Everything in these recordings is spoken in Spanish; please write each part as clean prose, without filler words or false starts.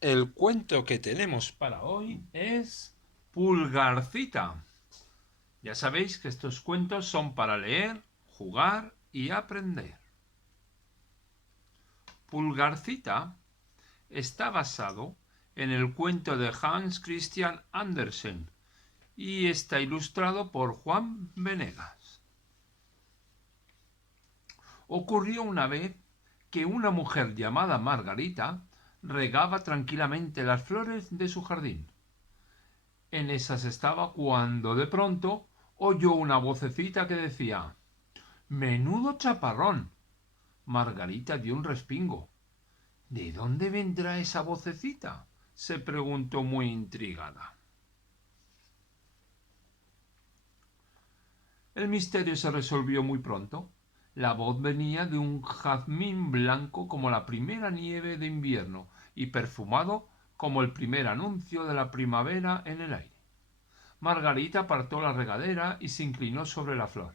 El cuento que tenemos para hoy es Pulgarcita. Ya sabéis que estos cuentos son para leer, jugar y aprender. Pulgarcita está basado en el cuento de Hans Christian Andersen y está ilustrado por Juan Venegas. Ocurrió una vez que una mujer llamada Margarita regaba tranquilamente las flores de su jardín. En esas estaba cuando de pronto oyó una vocecita que decía: «Menudo chaparrón». Margarita dio un respingo. «¿De dónde vendrá esa vocecita?», se preguntó muy intrigada. El misterio se resolvió muy pronto. La voz venía de un jazmín blanco como la primera nieve de invierno y perfumado como el primer anuncio de la primavera en el aire. Margarita apartó la regadera y se inclinó sobre la flor.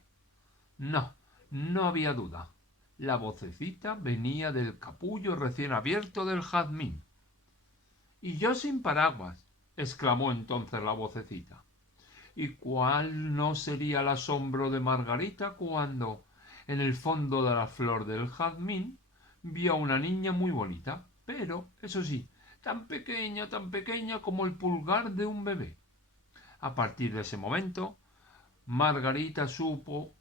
No, no había duda. La vocecita venía del capullo recién abierto del jazmín. «Y yo sin paraguas», exclamó entonces la vocecita. ¿Y cuál no sería el asombro de Margarita cuando, en el fondo de la flor del jazmín, vio a una niña muy bonita, pero, eso sí, tan pequeña como el pulgar de un bebé? A partir de ese momento, Margarita supo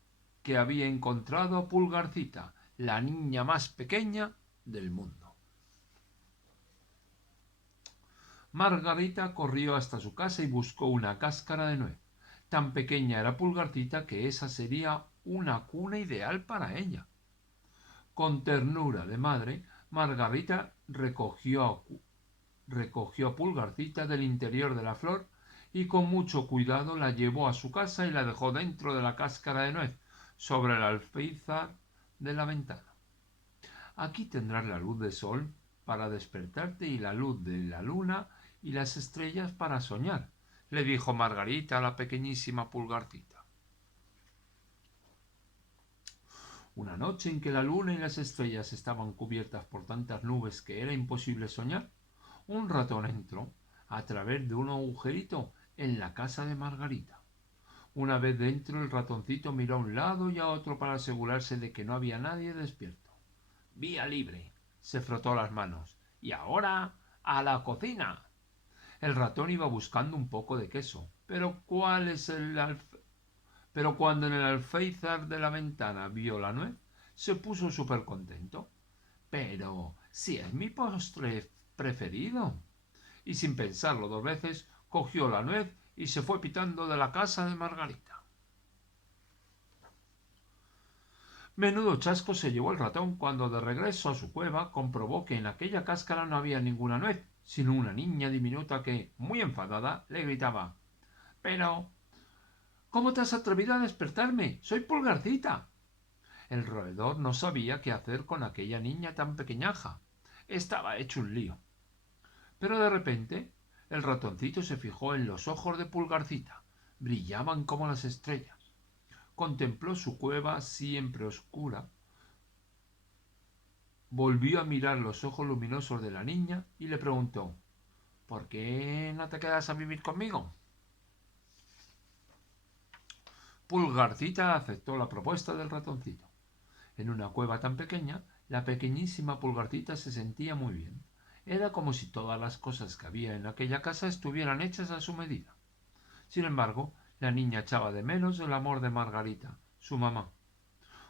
que había encontrado a Pulgarcita, la niña más pequeña del mundo. Margarita corrió hasta su casa y buscó una cáscara de nuez. Tan pequeña era Pulgarcita que esa sería una cuna ideal para ella. Con ternura de madre, Margarita recogió a Pulgarcita del interior de la flor y con mucho cuidado la llevó a su casa y la dejó dentro de la cáscara de nuez, sobre el alféizar de la ventana. «Aquí tendrás la luz del sol para despertarte y la luz de la luna y las estrellas para soñar», le dijo Margarita a la pequeñísima Pulgarcita. Una noche en que la luna y las estrellas estaban cubiertas por tantas nubes que era imposible soñar, un ratón entró a través de un agujerito en la casa de Margarita. Una vez dentro, el ratoncito miró a un lado y a otro para asegurarse de que no había nadie despierto. «Vía libre», se frotó las manos. «Y ahora a la cocina». El ratón iba buscando un poco de queso. Pero cuando en el alféizar de la ventana vio la nuez, se puso súper contento. «Pero si es mi postre preferido». Y sin pensarlo dos veces, cogió la nuez y se fue pitando de la casa de Margarita. Menudo chasco se llevó el ratón cuando de regreso a su cueva comprobó que en aquella cáscara no había ninguna nuez, sino una niña diminuta que, muy enfadada, le gritaba: «Pero, ¿cómo te has atrevido a despertarme? Soy Pulgarcita». El roedor no sabía qué hacer con aquella niña tan pequeñaja. Estaba hecho un lío. Pero de repente el ratoncito se fijó en los ojos de Pulgarcita. Brillaban como las estrellas. Contempló su cueva siempre oscura, volvió a mirar los ojos luminosos de la niña y le preguntó: «¿Por qué no te quedas a vivir conmigo?». Pulgarcita aceptó la propuesta del ratoncito. En una cueva tan pequeña, la pequeñísima Pulgarcita se sentía muy bien. Era como si todas las cosas que había en aquella casa estuvieran hechas a su medida. Sin embargo, la niña echaba de menos el amor de Margarita, su mamá.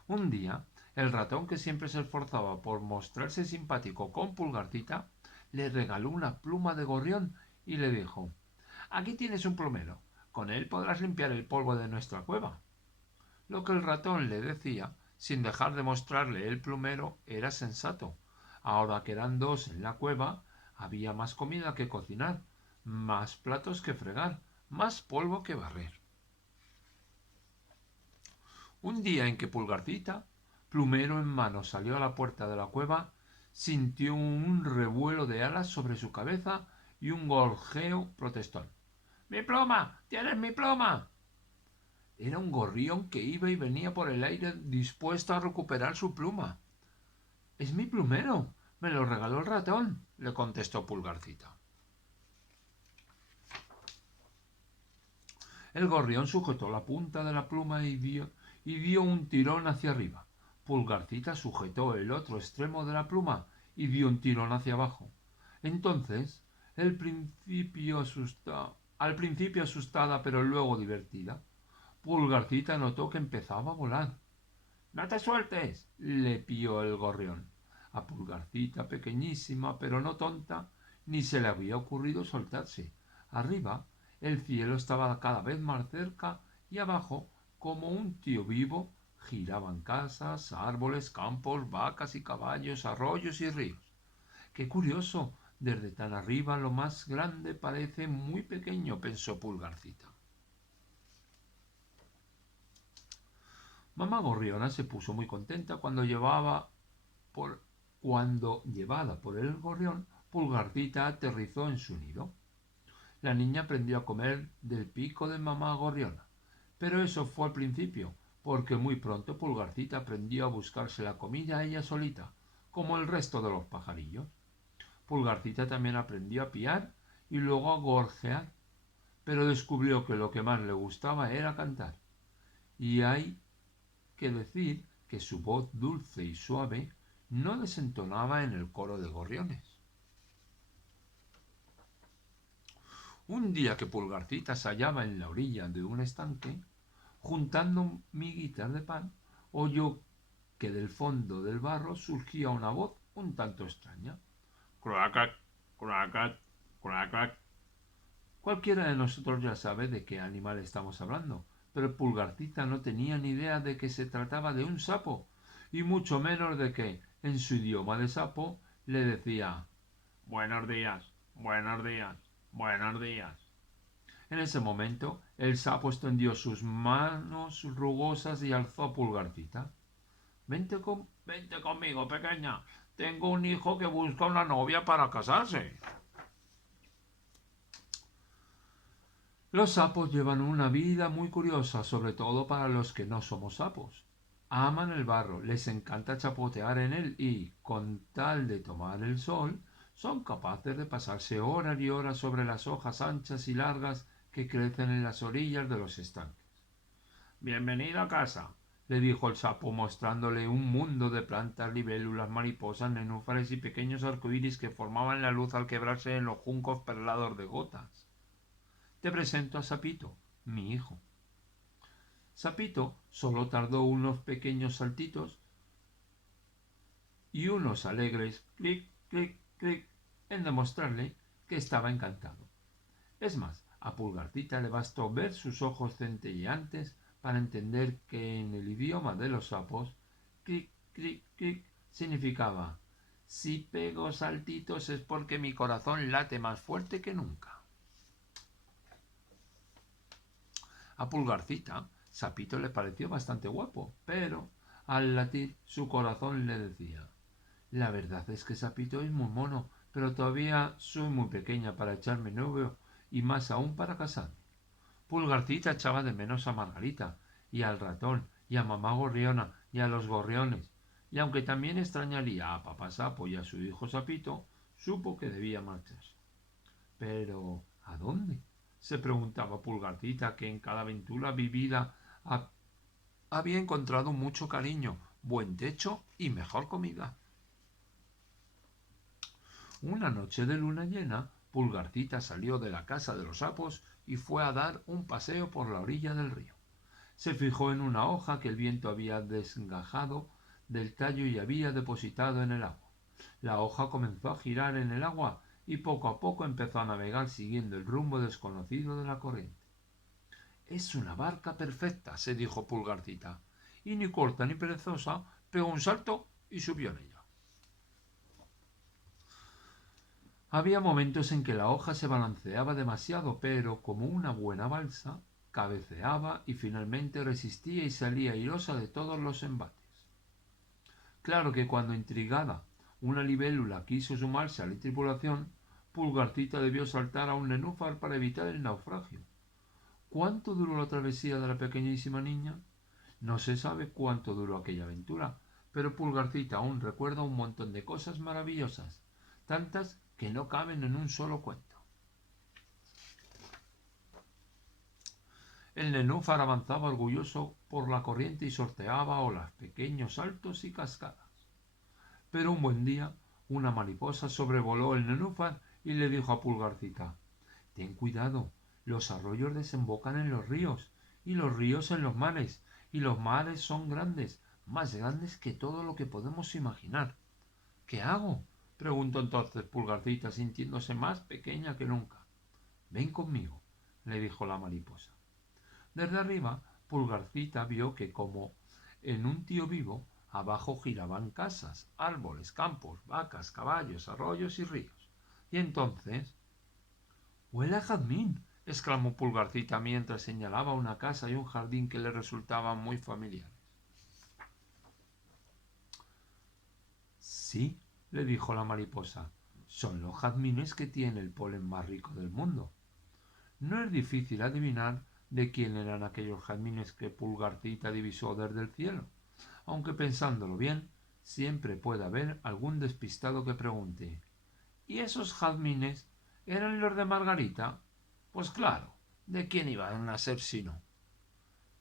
Un día, el ratón, que siempre se esforzaba por mostrarse simpático con Pulgarcita, le regaló una pluma de gorrión y le dijo: «Aquí tienes un plumero. Con él podrás limpiar el polvo de nuestra cueva». Lo que el ratón le decía, sin dejar de mostrarle el plumero, era sensato. Ahora que eran dos en la cueva, había más comida que cocinar, más platos que fregar, más polvo que barrer. Un día en que Pulgarcita, plumero en mano, salió a la puerta de la cueva, sintió un revuelo de alas sobre su cabeza y un gorjeo protestón. «¡Mi pluma! ¡Tienes mi pluma!». Era un gorrión que iba y venía por el aire dispuesto a recuperar su pluma. «Es mi plumero. Me lo regaló el ratón», le contestó Pulgarcita. El gorrión sujetó la punta de la pluma y dio un tirón hacia arriba. Pulgarcita sujetó el otro extremo de la pluma y dio un tirón hacia abajo. Entonces, al principio asustada pero luego divertida, Pulgarcita notó que empezaba a volar. ¡No te sueltes!, le pió el gorrión. A Pulgarcita, pequeñísima pero no tonta, ni se le había ocurrido soltarse. Arriba, el cielo estaba cada vez más cerca y abajo, como un tío vivo, giraban casas, árboles, campos, vacas y caballos, arroyos y ríos. ¡Qué curioso! Desde tan arriba lo más grande parece muy pequeño, pensó Pulgarcita. Mamá Gorriona se puso muy contenta cuando, llevada por el gorrión, Pulgarcita aterrizó en su nido. La niña aprendió a comer del pico de mamá Gorriona. Pero eso fue al principio, porque muy pronto Pulgarcita aprendió a buscarse la comida ella solita, como el resto de los pajarillos. Pulgarcita también aprendió a piar y luego a gorjear, pero descubrió que lo que más le gustaba era cantar. Y hay que decir que su voz dulce y suave no desentonaba en el coro de gorriones. Un día que Pulgarcita se hallaba en la orilla de un estanque, juntando miguitas de pan, oyó que del fondo del barro surgía una voz un tanto extraña. Cracac, cracac, cracac. Cualquiera de nosotros ya sabe de qué animal estamos hablando, pero Pulgarcita no tenía ni idea de que se trataba de un sapo, y mucho menos de que, en su idioma de sapo, le decía «Buenos días, buenos días, buenos días». En ese momento, el sapo extendió sus manos rugosas y alzó a Pulgarcita. Vente conmigo, pequeña. Tengo un hijo que busca una novia para casarse. Los sapos llevan una vida muy curiosa, sobre todo para los que no somos sapos. Aman el barro, les encanta chapotear en él y, con tal de tomar el sol, son capaces de pasarse horas y horas sobre las hojas anchas y largas que crecen en las orillas de los estanques. Bienvenido a casa, le dijo el sapo mostrándole un mundo de plantas, libélulas, mariposas, nenúfares y pequeños arcoíris que formaban la luz al quebrarse en los juncos perlados de gotas. Te presento a Sapito, mi hijo. Sapito solo tardó unos pequeños saltitos y unos alegres clic, clic, clic en demostrarle que estaba encantado. Es más, a Pulgarcita le bastó ver sus ojos centelleantes para entender que en el idioma de los sapos, clic, clic, clic significaba si pego saltitos es porque mi corazón late más fuerte que nunca. A Pulgarcita, Sapito le pareció bastante guapo, pero al latir su corazón le decía: la verdad es que Sapito es muy mono, pero todavía soy muy pequeña para echarme novio y más aún para casarme. Pulgarcita echaba de menos a Margarita y al ratón y a mamá Gorriona y a los gorriones, y aunque también extrañaría a papá Sapo y a su hijo Sapito, supo que debía marcharse. Pero ¿a dónde?, se preguntaba Pulgarcita, que en cada aventura vivida había encontrado mucho cariño, buen techo y mejor comida. Una noche de luna llena, Pulgarcita salió de la casa de los sapos y fue a dar un paseo por la orilla del río. Se fijó en una hoja que el viento había desgajado del tallo y había depositado en el agua. La hoja comenzó a girar en el agua y poco a poco empezó a navegar siguiendo el rumbo desconocido de la corriente. Es una barca perfecta, se dijo Pulgarcita, y ni corta ni perezosa pegó un salto y subió en ella. Había momentos en que la hoja se balanceaba demasiado, pero como una buena balsa, cabeceaba y finalmente resistía y salía airosa de todos los embates. Claro que cuando, intrigada, una libélula quiso sumarse a la tripulación, Pulgarcita debió saltar a un nenúfar para evitar el naufragio. ¿Cuánto duró la travesía de la pequeñísima niña? No se sabe cuánto duró aquella aventura, pero Pulgarcita aún recuerda un montón de cosas maravillosas, tantas que no caben en un solo cuento. El nenúfar avanzaba orgulloso por la corriente y sorteaba olas, pequeños saltos y cascadas. Pero un buen día una mariposa sobrevoló el nenúfar y le dijo a Pulgarcita: «Ten cuidado, los arroyos desembocan en los ríos, y los ríos en los mares, y los mares son grandes, más grandes que todo lo que podemos imaginar». «¿Qué hago?», preguntó entonces Pulgarcita, sintiéndose más pequeña que nunca. «Ven conmigo», le dijo la mariposa. Desde arriba, Pulgarcita vio que, como en un tío vivo, abajo giraban casas, árboles, campos, vacas, caballos, arroyos y ríos. Y entonces... «¡Huele a jazmín!», exclamó Pulgarcita mientras señalaba una casa y un jardín que le resultaban muy familiares. «Sí», le dijo la mariposa, «son los jazmines que tienen el polen más rico del mundo». No es difícil adivinar de quién eran aquellos jazmines que Pulgarcita divisó desde el cielo, aunque pensándolo bien, siempre puede haber algún despistado que pregunte: «¿Y esos jazmines eran los de Margarita?». Pues claro, ¿de quién iban a ser sino?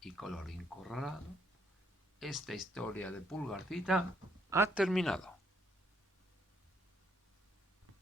Y colorín colorado, esta historia de Pulgarcita ha terminado.